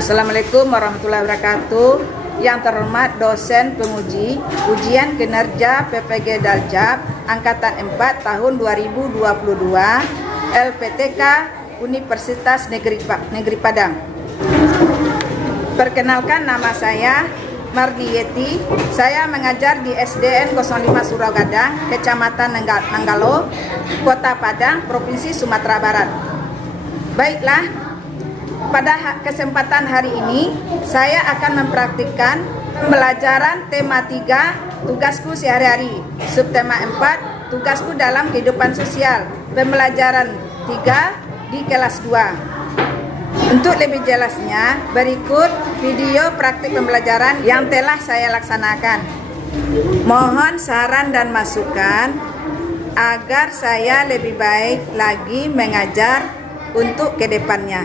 Assalamualaikum warahmatullahi wabarakatuh. Yang terhormat dosen penguji ujian kinerja PPG Daljab Angkatan 4 tahun 2022 LPTK Universitas Negeri Padang. Perkenalkan, nama saya Mardi Yeti. Saya mengajar di SDN 05 Suragadang, Kecamatan Nanggalo, Kota Padang, Provinsi Sumatera Barat. Baiklah, pada kesempatan hari ini saya akan mempraktikkan pembelajaran tema 3 tugasku sehari-hari, subtema 4 tugasku dalam kehidupan sosial, pembelajaran 3 di kelas 2. Untuk lebih jelasnya, berikut video praktik pembelajaran yang telah saya laksanakan. Mohon saran dan masukan agar saya lebih baik lagi mengajar untuk kedepannya.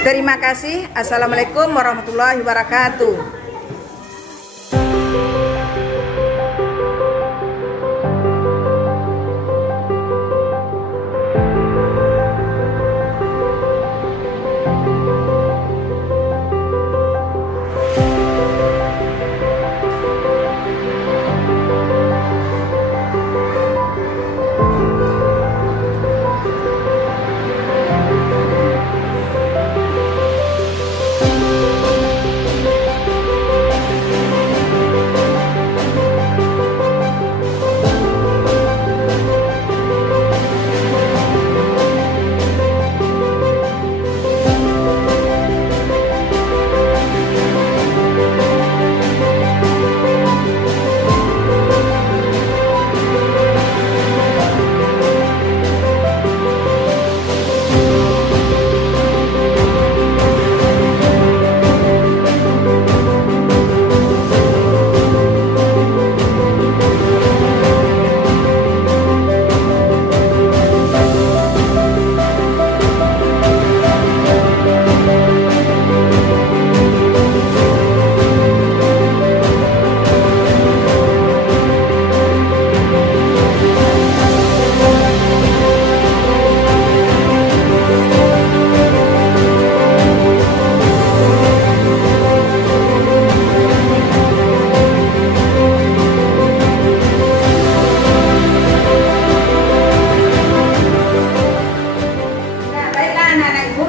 Terima kasih. Assalamualaikum warahmatullahi wabarakatuh.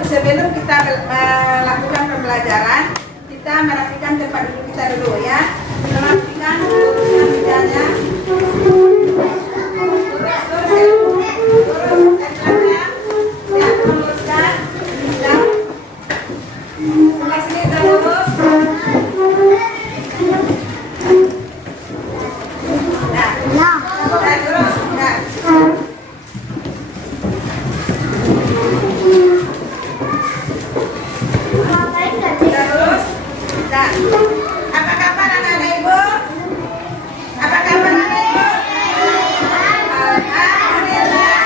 Sebelum kita melakukan pembelajaran, kita merapikan tempat duduk kita dulu ya. Merapikan luruskan mejanya. Sebelah sini kita lurus. Apa kabar anak-anak ibu? Apa kabar anak ibu? Alhamdulillah.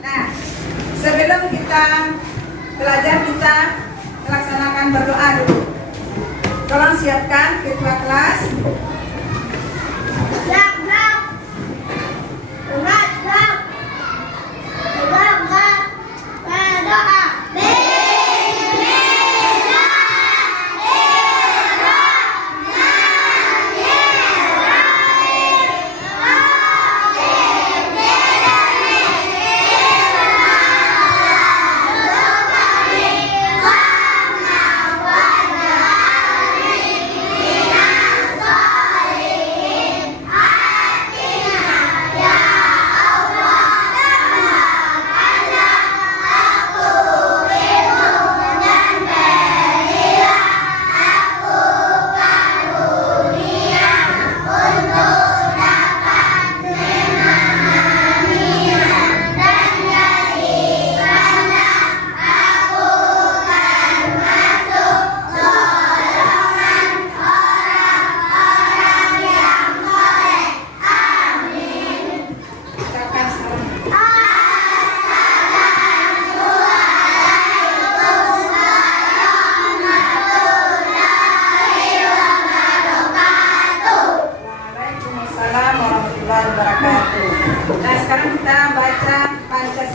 Nah, sebelum kita belajar, kita melaksanakan berdoa dulu. Tolong siapkan ketua kelas.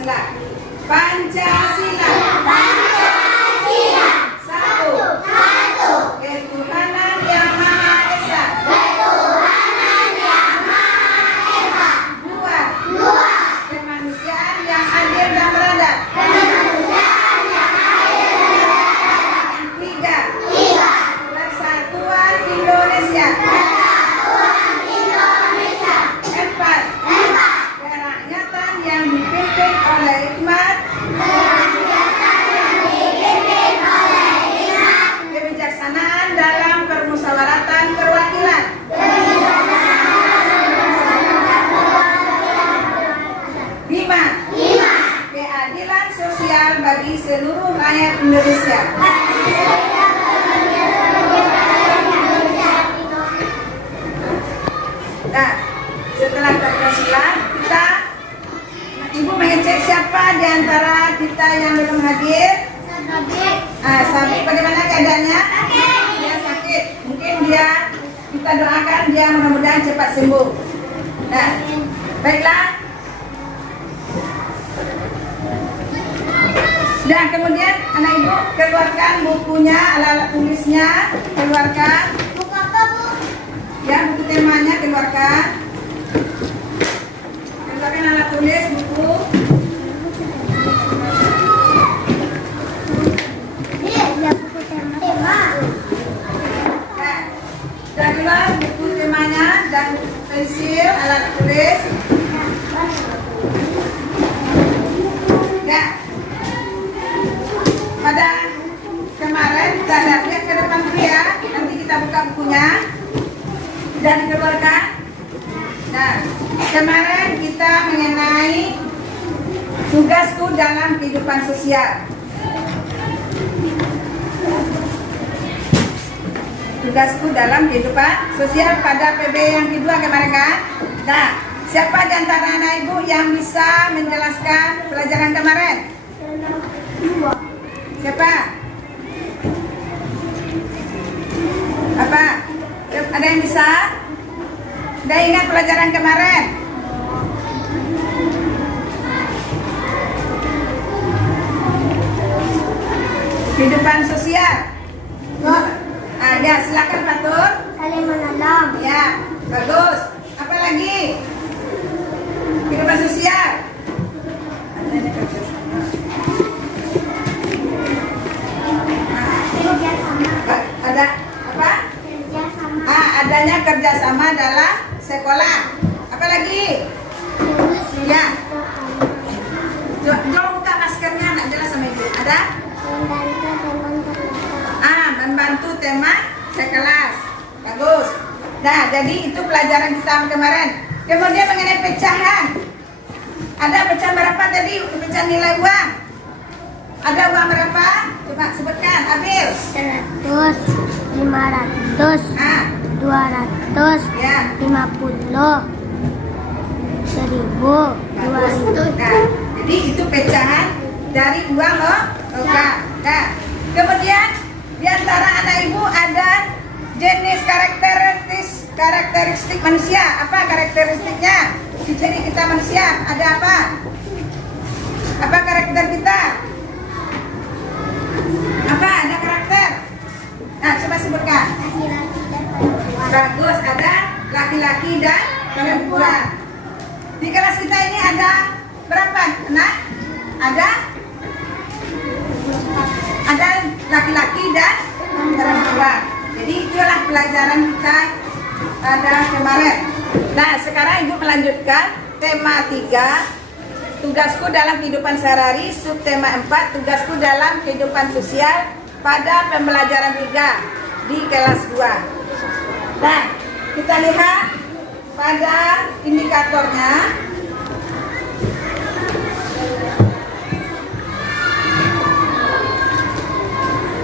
Pancasila. Pancasila. Satu. Ketuhanan Yang Maha Esa. Dua. Kemanusiaan yang adil dan beradab. Tiga. Persatuan Indonesia. Empat. Kerakyatan yang dipimpin oleh hikmat. Kebijaksanaan dalam permusyawaratan perwakilan. Lima. Keadilan sosial bagi seluruh rakyat Indonesia. Nah, setelah Pancasila, Ibu mengecek siapa di antara kita yang belum hadir? Sabit, bagaimana keadaannya? Dia sakit. Mungkin kita doakan dia mudah-mudahan cepat sembuh. Nah, baiklah. Dan kemudian anak ibu keluarkan bukunya, alat-alat tulisnya, keluarkan. Buku apa, Bu? Ya, buku temanya keluarkan. Keluarkan alat tulis, buku. Nah, dan keluar buku temanya dan pensil, alat tulis. Nah, pada kemarin kita lihat ke depan dulu ya. Nanti kita buka bukunya dan dikeluarkan. Nah, kemarin kita mengenai tugasku dalam kehidupan sosial. Tugasku dalam kehidupan sosial pada PB yang kedua kemarin kan. Nah, siapa di antara anak ibu yang bisa menjelaskan pelajaran kemarin? Siapa? Apa? Ada yang bisa? Udah ingat pelajaran kemarin? Kehidupan sosial. Ya, silakan Fatur. Saling menolong. Ya, bagus. Apa lagi? Kehidupan sosial. Ada apa? Kerjasama. Adanya kerjasama dalam sekolah. Apa lagi? Ya. Tolong buka maskernya, nak jelas sama ibu. Ada? Membantu teman sekelas. Bagus. Nah, jadi itu pelajaran kita kemarin. Kemudian mengenai pecahan. Ada pecahan berapa tadi? Pecahan nilai uang. Ada uang berapa? Coba sebutkan, Abil. 100, 500, 200, Ya. 50, 1000, 200. Nah, jadi itu pecahan dari uang loh. Oke. Nah, kemudian di antara anak ibu ada jenis karakteristik manusia. Apa karakteristiknya? Ciri kita manusia ada apa? Apa karakter kita? Apa? Ada karakter? Nah, coba sebutkan. Bagus, ada laki-laki dan perempuan. Di kelas kita ini ada berapa anak? Ada laki-laki dan perempuan. Jadi itulah pelajaran kita pada kemarin. Nah, sekarang ibu melanjutkan tema 3, tugasku dalam kehidupan sehari-hari, subtema 4, tugasku dalam kehidupan sosial pada pembelajaran 3 di kelas 2. Nah, kita lihat pada indikatornya.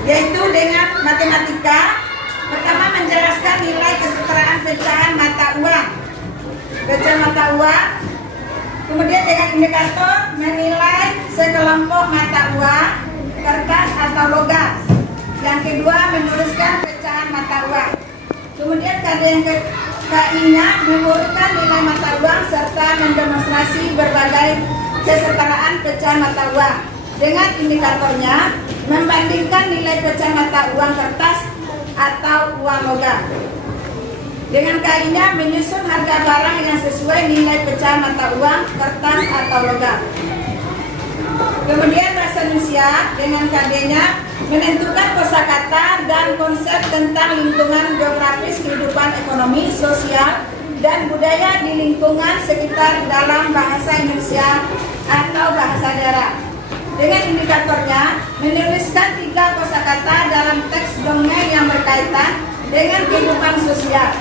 Yaitu dengan matematika, pertama menjelaskan nilai kesetaraan pecahan mata uang. Pecahan mata uang. Kemudian dengan indikator menilai sekelompok mata uang, kertas atau logam. Yang kedua menuliskan pecahan mata uang. Kemudian KI-nya mengurutkan nilai mata uang serta mendemonstrasi berbagai kesetaraan pecah mata uang. Dengan indikatornya membandingkan nilai pecah mata uang kertas atau uang logam. Dengan KI-nya menyusun harga barang yang sesuai nilai pecah mata uang kertas atau logam. Kemudian bahasa Indonesia dengan KD-nya menentukan kosakata dan konsep tentang lingkungan geografis kehidupan ekonomi, sosial, dan budaya di lingkungan sekitar dalam bahasa Indonesia atau bahasa daerah. Dengan indikatornya menuliskan 3 kosakata dalam teks dongeng yang berkaitan dengan kehidupan sosial.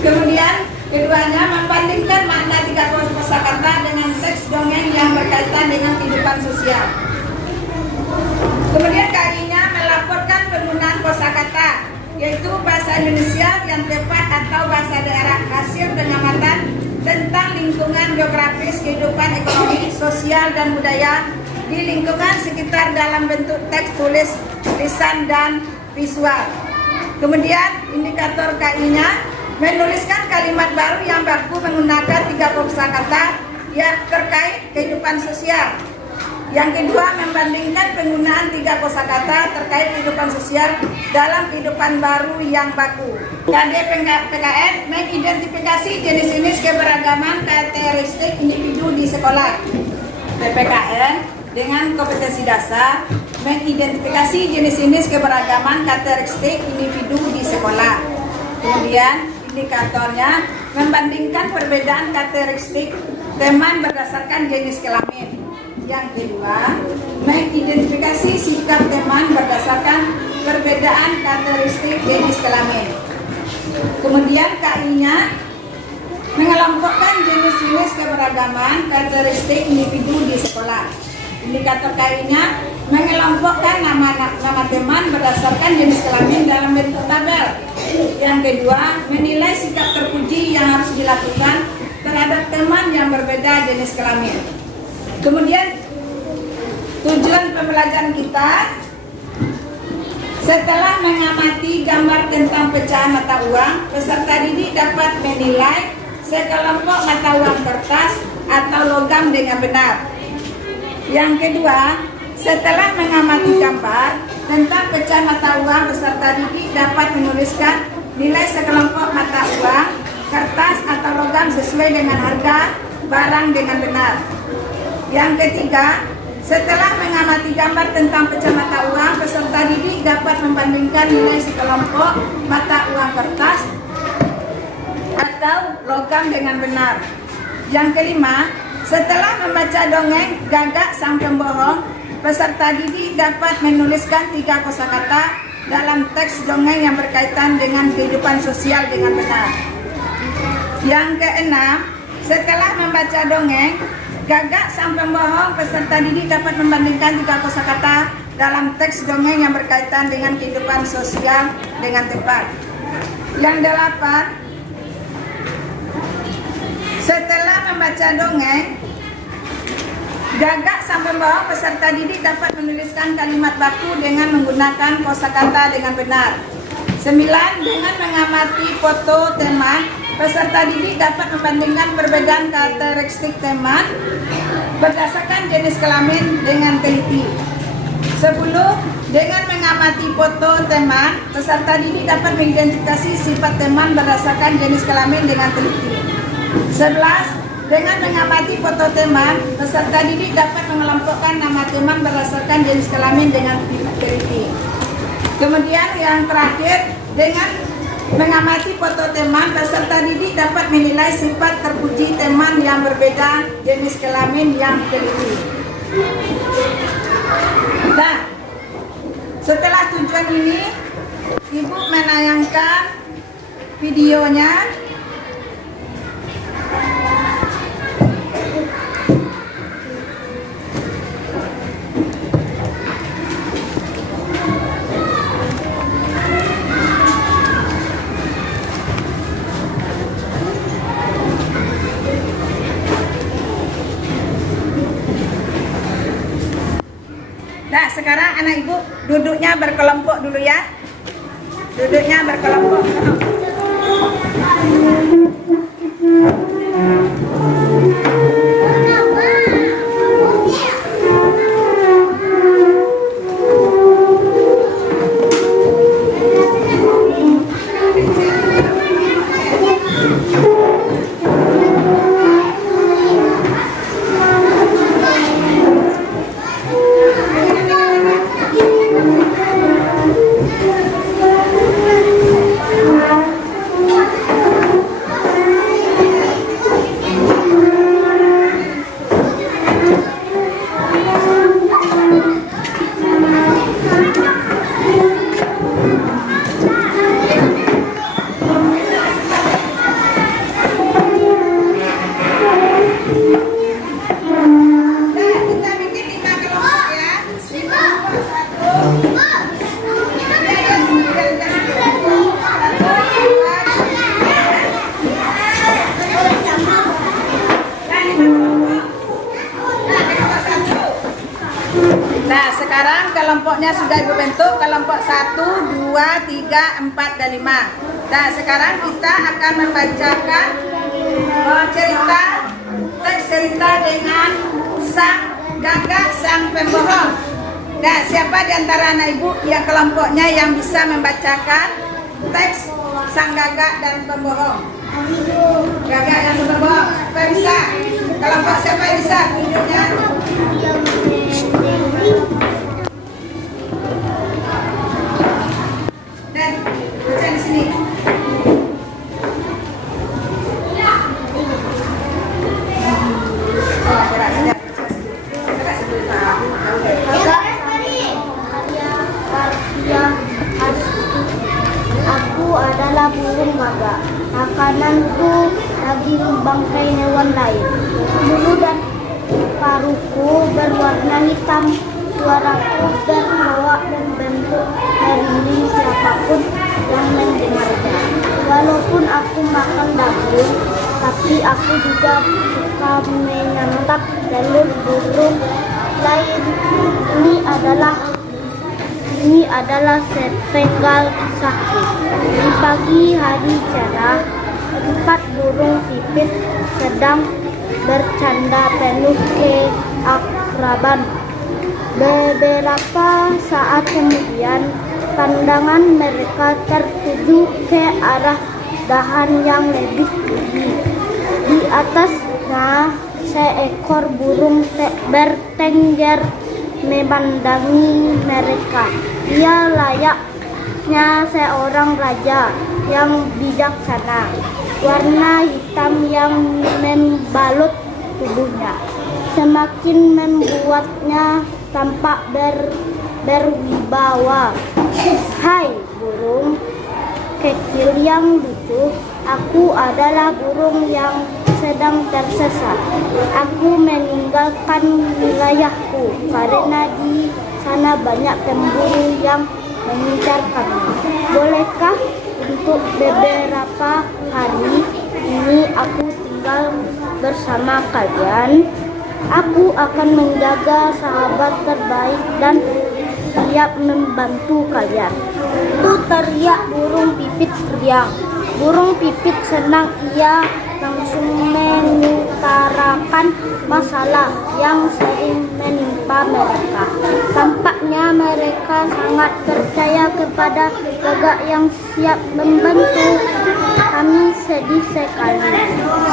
Kemudian keduanya membandingkan makna 3 kosakata dengan teks dongeng yang berkaitan dengan kehidupan sosial. Kemudian KI-nya melaporkan penggunaan kosakata, yaitu bahasa Indonesia yang tepat atau bahasa daerah hasil pengamatan tentang lingkungan geografis kehidupan ekonomi, sosial, dan budaya di lingkungan sekitar dalam bentuk teks tulis, lisan, dan visual. Kemudian indikator KI-nya menuliskan kalimat baru yang baku menggunakan 3 kosakata yang terkait kehidupan sosial. Yang kedua, membandingkan penggunaan 3 kosakata terkait kehidupan sosial dalam kehidupan baru yang baku. KD PKN mengidentifikasi jenis-jenis keberagaman karakteristik individu di sekolah. PPKN dengan kompetensi dasar mengidentifikasi jenis-jenis keberagaman karakteristik individu di sekolah. Kemudian indikatornya membandingkan perbedaan karakteristik teman berdasarkan jenis kelamin. Yang kedua, mengidentifikasi sikap teman berdasarkan perbedaan karakteristik jenis kelamin. Kemudian KI-nya mengelompokkan jenis-jenis keberagaman karakteristik individu di sekolah. Indikator KI-nya mengelompokkan nama teman berdasarkan jenis kelamin dalam bentuk tabel. Yang kedua, menilai sikap terpuji yang harus dilakukan terhadap teman yang berbeda jenis kelamin. Kemudian tujuan pembelajaran kita, setelah mengamati gambar tentang pecahan mata uang, peserta didik dapat menilai sekelompok mata uang kertas atau logam dengan benar. Yang kedua, setelah mengamati gambar tentang pecahan mata uang, peserta didik dapat menuliskan nilai sekelompok mata uang kertas atau logam sesuai dengan harga barang dengan benar. Yang ketiga, setelah mengamati gambar tentang pecah mata uang, peserta didik dapat membandingkan nilai sekelompok mata uang kertas atau logam dengan benar. Yang kelima, setelah membaca dongeng Gagak Sang Pembohong, peserta didik dapat menuliskan 3 kosakata dalam teks dongeng yang berkaitan dengan kehidupan sosial dengan benar. Yang keenam, setelah membaca dongeng Gagak Sang Pembohong, peserta didik dapat membandingkan 3 kosakata dalam teks dongeng yang berkaitan dengan kehidupan sosial dengan tepat. Yang delapan, setelah membaca dongeng Gagak Sang Pembohong, peserta didik dapat menuliskan kalimat baku dengan menggunakan kosakata dengan benar. 9. Dengan mengamati foto teman, peserta didik dapat membandingkan perbedaan karakteristik teman berdasarkan jenis kelamin dengan teliti. 10. Dengan mengamati foto teman, peserta didik dapat mengidentifikasi sifat teman berdasarkan jenis kelamin dengan teliti. 11. Dengan mengamati foto teman, peserta didik dapat mengelompokkan nama teman berdasarkan jenis kelamin dengan teliti. Kemudian yang terakhir, dengan mengamati foto teman, peserta didik dapat menilai sifat terpuji teman yang berbeda jenis kelamin yang teliti. Nah, setelah tujuan ini, Ibu menayangkan videonya. Nah, sekarang anak ibu duduknya berkelompok dulu ya. Duduknya berkelompok. Nah, sekarang kelompoknya sudah dibentuk, kelompok 1, 2, 3, 4, dan 5. Nah, sekarang kita akan membacakan teks cerita dengan sang gagak, sang pembohong. Nah, siapa di antara anak ibu yang kelompoknya yang bisa membacakan teks sang gagak dan pembohong? Gagak dan pembohong, siapa yang bisa? Kelompok siapa yang bisa? Tunjuknya. Dan baca di sini. Aku adalah burung gagak. Makananku daging bangkai hewan lain. Bulu dan paruhku berwarna hitam. Suaraku berkelawak dan bentuk merinding siapapun yang mendengarnya. Walaupun aku makan daging, tapi aku juga suka menyantap telur burung lain. Ini adalah sepenggal kisahku. Di pagi hari cerah, 4 burung pipit sedang bercanda penuh keakraban. Beberapa saat kemudian, pandangan mereka tertuju ke arah dahan yang lebih tinggi. Di atasnya, seekor burung bertengger memandangi mereka. Ia layaknya seorang raja yang bijaksana. Warna hitam yang membalut tubuhnya semakin membuatnya tampak berwibawa. Hai burung kecil yang lucu, aku adalah burung yang sedang tersesat. Aku meninggalkan wilayahku karena di sana banyak pemburu yang mengincar kami. Bolehkah untuk beberapa hari ini aku tinggal bersama kalian? Aku akan menjaga sahabat terbaik dan siap membantu kalian. Itu teriak burung pipit riang. Burung pipit senang, ia langsung mengutarakan masalah yang sering menimpa mereka. Tampaknya mereka sangat percaya kepada gagak yang siap membantu. Kami sedih sekali.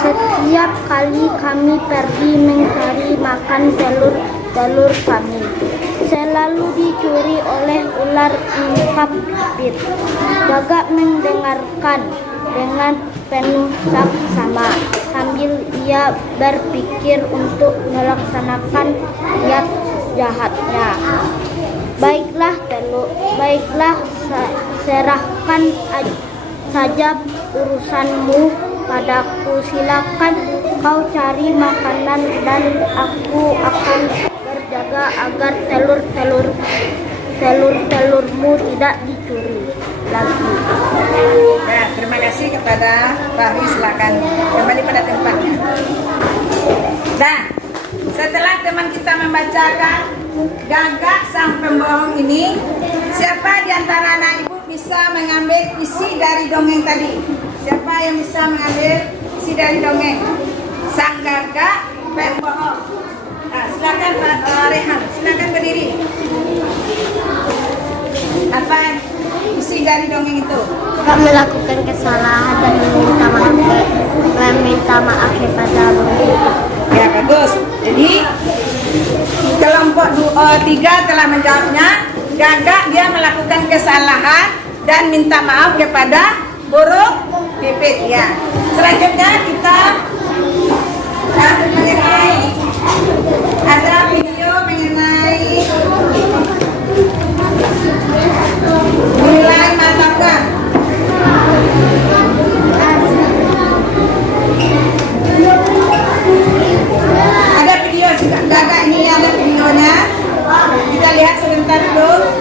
Setiap kali kami pergi mencari makan telur kami selalu dicuri oleh ular ingkap pipit. Gagak mendengarkan dengan penuh saksama sambil ia berpikir untuk melaksanakan niat jahatnya. Baiklah, serahkan saja urusanmu padaku. Silakan kau cari makanan dan aku akan berjaga agar telur-telurmu tidak dicuri lagi. Nah, terima kasih kepada Fahri, silakan kembali pada tempatnya. Nah, setelah teman kita membacakan gagak sang pembohong ini, siapa di antara anak ibu bisa mengambil isi dari dongeng tadi? Siapa yang bisa mengambil isi dari dongeng sang gagak pembohong? Nah, silakan Pak Rehan, silakan berdiri. Apa isi dari dongeng itu? Gak melakukan kesalahan dan meminta maaf kepada burung. Ya, bagus. Jadi kelompok 3 telah menjawabnya. Gagak dia melakukan kesalahan dan minta maaf kepada burung pipit. Ya. Selanjutnya kita ada video mengenai nilai matematika. Ada video gagak ini, ada videonya. Kita lihat sebentar dulu.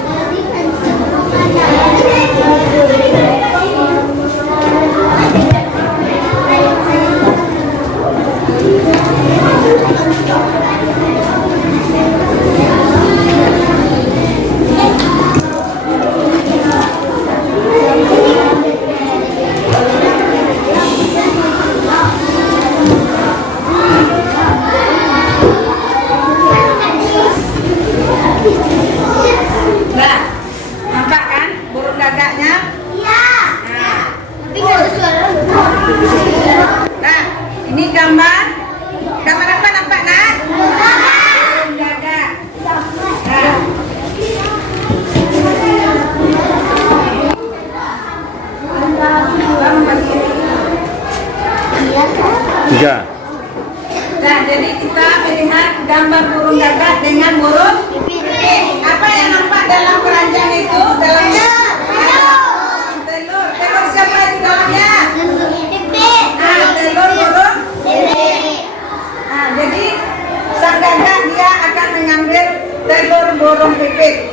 burung pipit.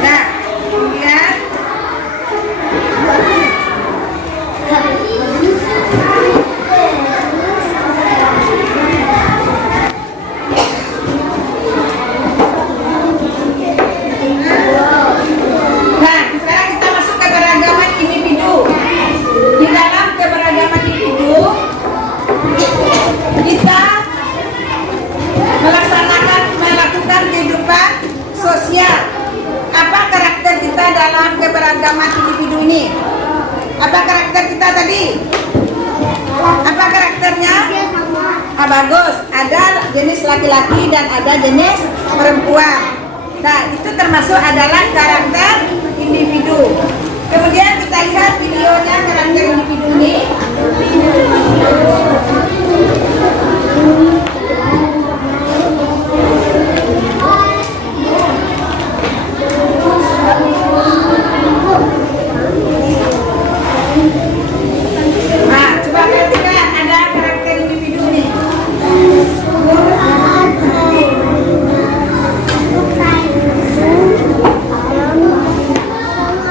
Nah, kemudian sekarang kita masuk ke keberagaman individu. Di dalam keberagaman individu, kita melakukan kehidupan sosial. Apa karakter kita dalam keberagaman individu ini? Apa karakter kita tadi? Apa karakternya? Bagus. Ada jenis laki-laki dan ada jenis perempuan. Nah, itu termasuk adalah karakter individu. Kemudian kita lihat videonya karakter individu ini. Nah, coba perhatikan ada karakter individu ini.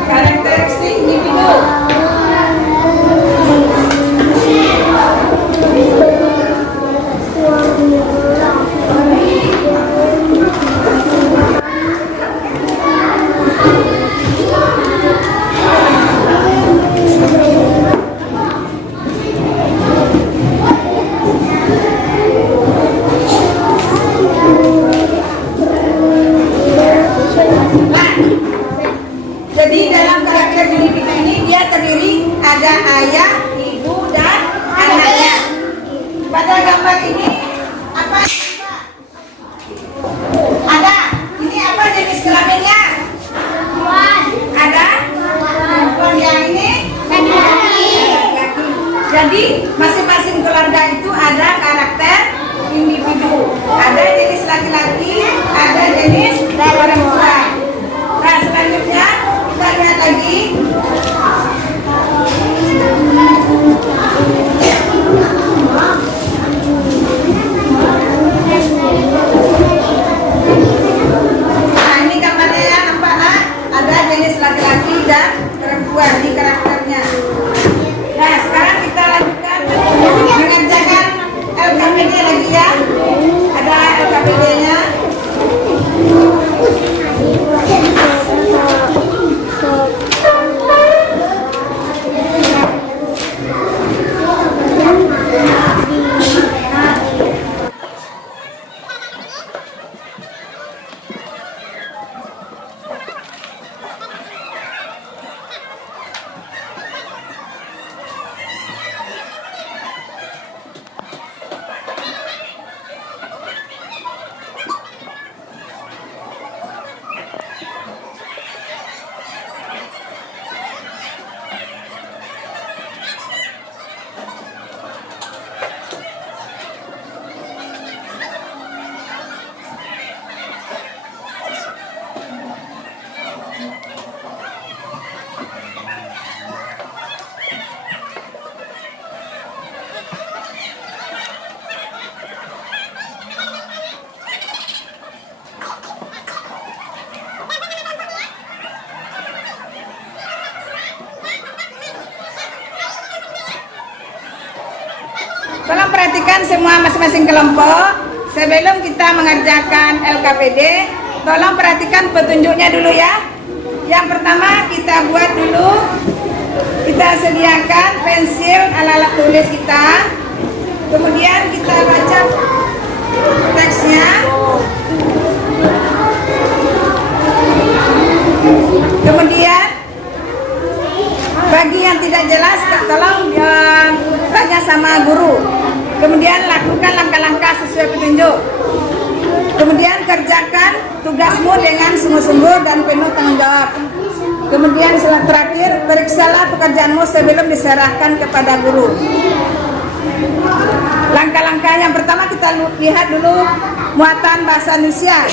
Karakteristik individu. Jadi dalam karakter individu ini dia terdiri ada ayah, ibu, dan anaknya. Pada gambar ini apa? Ada. Ini apa jenis kelaminnya? Ada. Perempuan yang ini laki-laki. Jadi masing-masing keluarga itu ada karakter individu. Ada jenis laki-laki, ada jenis perempuan. Nah, selanjutnya kita lihat lagi. Nah, ini gambarnya ya, nampak nak? Ada jenis laki-laki dan perempuan di karakternya. Nah, sekarang kita lanjutkan mengerjakan LKPD lagi ya. Ada LKPD-nya. Tolong perhatikan semua masing-masing kelompok. Sebelum kita mengerjakan LKPD, tolong perhatikan petunjuknya dulu ya. Yang pertama kita buat dulu, kita sediakan pensil alat tulis kita. Kemudian kita baca teksnya. Kemudian bagi yang tidak jelas, tolong tanya sama guru. Kemudian lakukan langkah-langkah sesuai petunjuk. Kemudian kerjakan tugasmu dengan sungguh-sungguh dan penuh tanggung jawab. Kemudian terakhir, periksalah pekerjaanmu sebelum diserahkan kepada guru. Langkah-langkah yang pertama kita lihat dulu muatan bahasa Indonesia.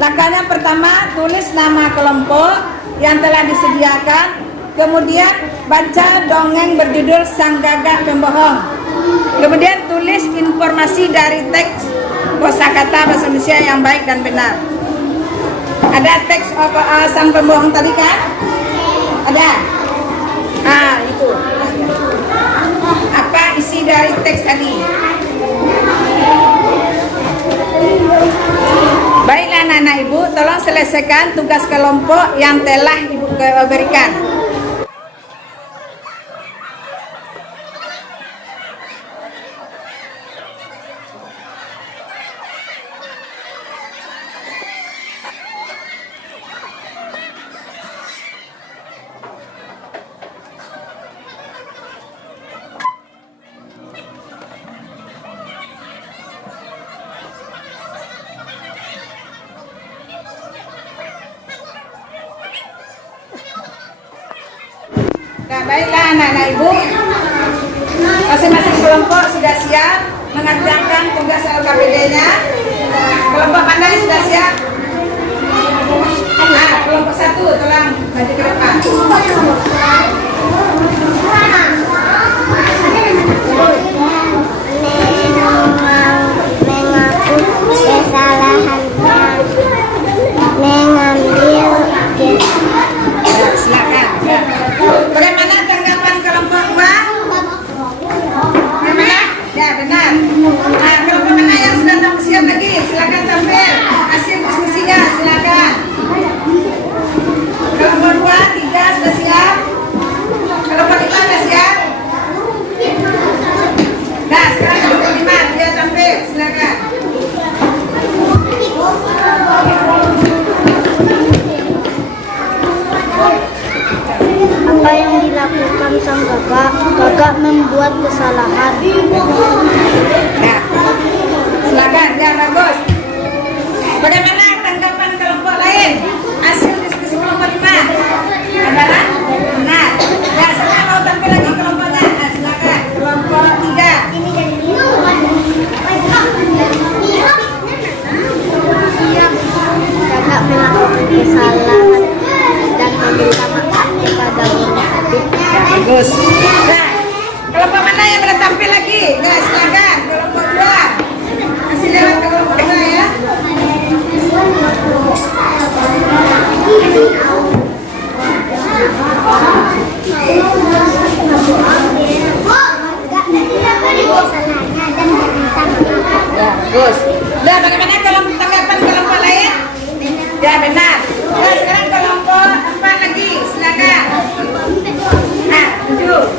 Langkah yang pertama, tulis nama kelompok yang telah disediakan. Kemudian baca dongeng berjudul Sang Gagak Pembohong. Kemudian tulis informasi dari teks kosakata bahasa Indonesia yang baik dan benar. Ada teks sang pembohong tadi kan? Ada? Itu. Apa isi dari teks tadi? Baiklah anak-anak ibu, tolong selesaikan tugas kelompok yang telah ibu berikan. Nah, baiklah anak-anak ibu, masing-masing kelompok sudah siap mengerjakan tugas LKPD-nya. Kelompok mana yang sudah siap? Kelompok 1, tolong maju ke depan. Mengaku kesalahannya, mengambil Silakan. Bagaimana tanggapan kelompok 2? Bagaimana? Ya, benar. Kelompok mana yang sudah siap lagi? Silakan tampil hasil diskusinya, silakan. Kelompok 2, 3 sudah siap? Kelompok 5 sudah siap? Nah, sekarang kelompok 5 dia tampil, silakan. apa yang dilakukan sang kakak. Kakak membuat kesalahan. Nah, silakan, ya bagus. Bagaimana tanggapan kelompok lain? Hasil diskusi kelompok 5? Adalah benar. Ya, sekarang mau tampil lagi kelompoknya. Nah, silakan. Kelompok 3. Kakak melakukan kesalahan dan meminta maaf kepada guru Adit. Bagus. Nah, kelompok mana yang boleh tampil lagi? Nah, silakan. Kelompok 2. Kasih lewat ke kelompok 2 ya. Ya, bagus. Nah, bagaimana kalau tanggapan kelompok lain? Ya, benar. Nah, sekarang kelompok 4 lagi. Silakan. Nah, 7.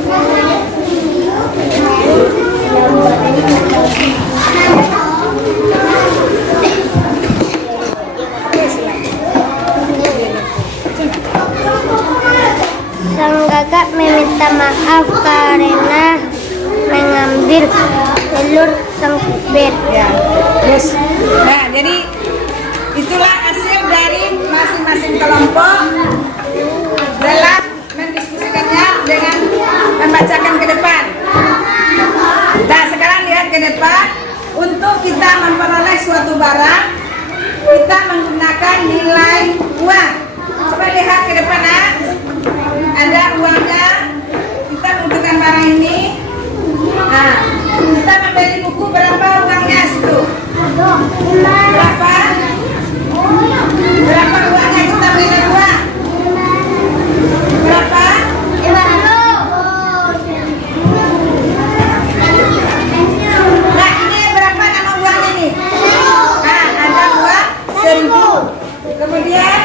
Sang kakak meminta maaf karena mengambil telur sang bed. Ya, terus. Nah, jadi itulah hasil dari masing-masing kelompok dalam mendiskusikannya dengan membacakan ke depan. Nah, sekarang lihat ke depan. Untuk kita memperoleh suatu barang, kita menggunakan nilai uang. Coba lihat ke depan, Nak. Ada uangnya. Kita membutuhkan barang ini. Nah, kita membeli buku, berapa uangnya situ? Berapa? Berapa uangnya kita beli uang? Berapa? Nah, ini berapa nama uang ini? Nah, ada uang 1.000. Kemudian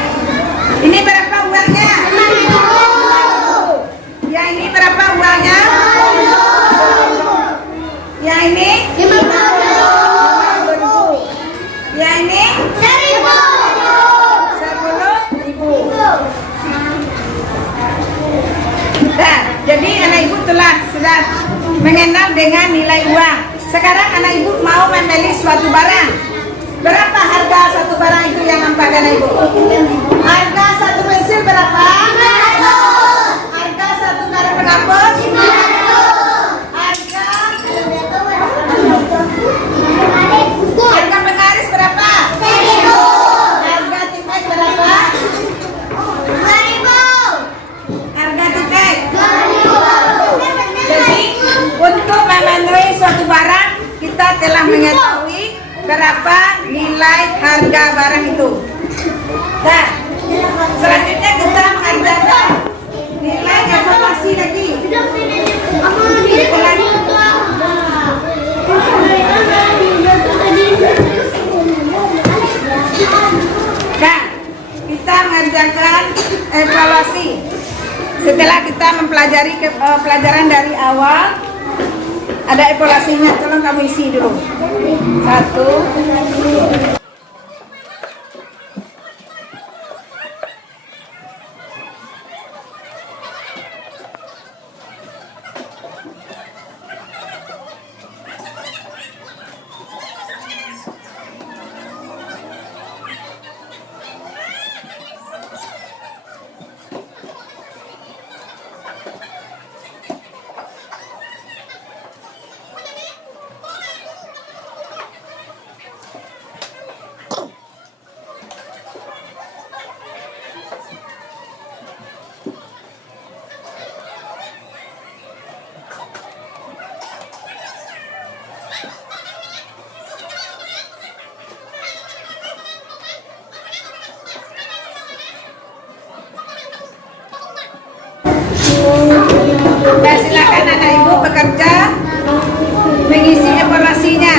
ini berapa uangnya? 5.000. Yang ini berapa uangnya? Yang ini? 50.000. Yang ini? 10.000. Nah, jadi anak ibu telah sudah mengenal dengan nilai uang. Sekarang anak ibu mau membeli suatu barang. Berapa harga satu barang itu yang nampak anak ibu? Harga satu pensil berapa? 500. Harga satu karet penghapus? 500. Harga penggaris berapa? 1.000. Harga tiket berapa? 2.000. Harga tiket 2.000. Jadi untuk memenuhi suatu barang kita telah mengetahui berapa nilai harga barang itu. Nah, selanjutnya kita mengerjakan nilai evaluasi lagi. Nah, kita mengerjakan evaluasi. Setelah kita mempelajari pelajaran dari awal, ada evaluasinya. Tolong kamu isi dulu. 1. Nah, silakan anak ibu bekerja mengisi evaluasinya.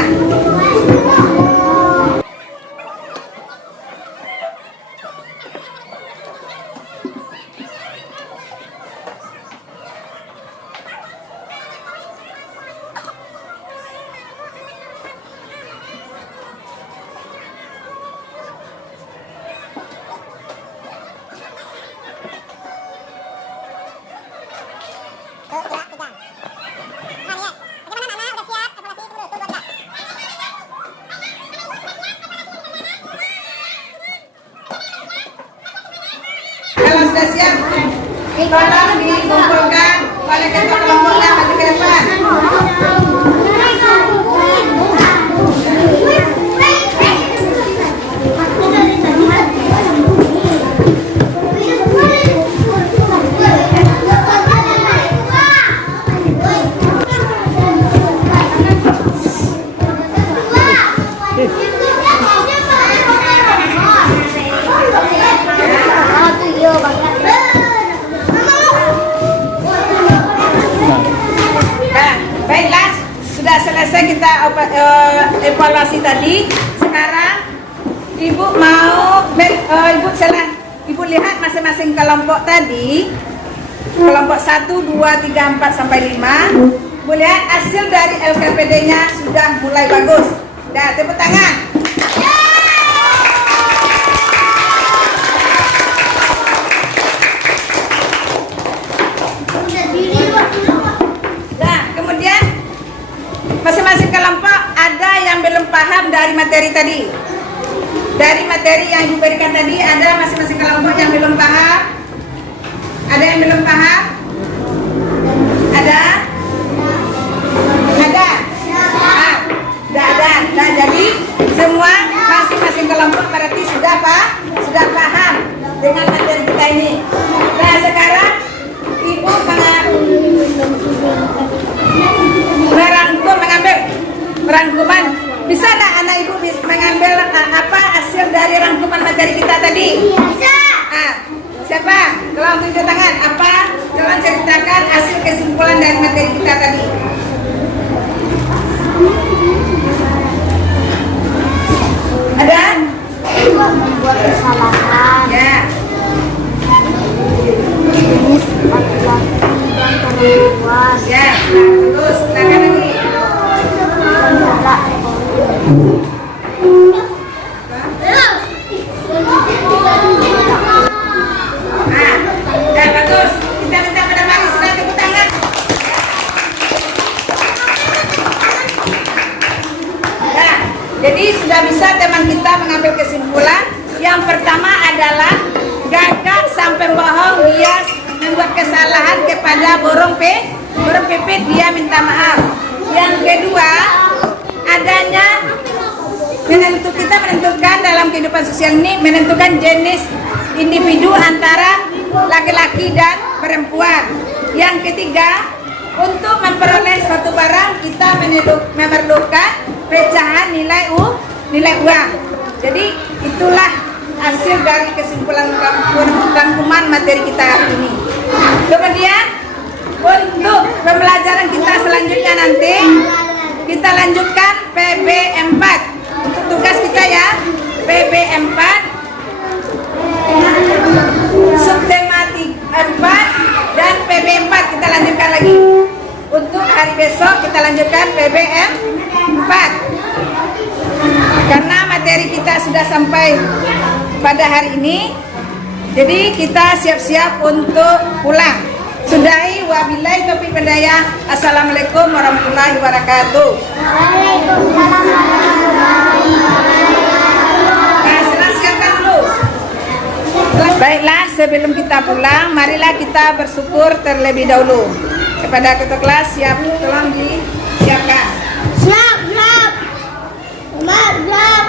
Kalau sudah siap, tolong dikumpulkan oleh ketua kelompoknya maju ke depan. Baiklah, sudah selesai kita evaluasi tadi. Sekarang ibu mau ibu lihat masing-masing kelompok tadi. Kelompok 1, 2, 3, 4 sampai 5. Ibu lihat hasil dari LKPD-nya sudah mulai bagus. Dah, tepuk tangan. Masing-masing kelompok ada yang belum paham dari materi tadi. Dari materi yang diberikan tadi ada masing-masing kelompok yang belum paham. Ada yang belum paham? Ada? Ada? Sudah ada. Nah, jadi semua masing-masing kelompok berarti sudah paham dengan materi kita ini. Nah, sekarang ibu merangkuman. Bisa tak anak ibu mengambil apa hasil dari rangkuman materi kita tadi? Bisa. Siapa? Tolong tunjuk tangan. Apa? Tolong ceritakan hasil kesimpulan dari materi kita tadi. Ada? Membuat kesalahan. Ya. Jenis laki-laki dan perempuan. Ya. Terus silakan lagi. Bagus. Kita minta pada mari sudah tepuk tangan. Nah, jadi sudah bisa teman kita mengambil kesimpulan. Yang pertama adalah gagak sampai bohong, dia membuat kesalahan kepada burung pipit, dia minta maaf. Yang kedua, adanya kita menentukan dalam kehidupan sosial ini, menentukan jenis individu antara laki-laki dan perempuan. Yang ketiga, untuk memperoleh suatu barang kita memerlukan pecahan nilai nilai uang. Jadi itulah hasil dari kesimpulan rangkuman materi kita hari ini. Kemudian untuk pembelajaran kita selanjutnya nanti kita lanjutkan PB4. Untuk tugas kita ya, PB4 subtematik 4 dan PB4 kita lanjutkan lagi. Untuk hari besok kita lanjutkan PBM4. Karena materi kita sudah sampai pada hari ini, jadi kita siap-siap untuk pulang. Sudahi, wabillahi taufiq hidayah. Assalamualaikum warahmatullahi wabarakatuh. Waalaikumsalam warahmatullahi wabarakatuh. Nah, silakan dulu. Baiklah, sebelum kita pulang, marilah kita bersyukur terlebih dahulu. Kepada ketua kelas, siap, tolong disiapkan. Siap, siap. Umar, siap.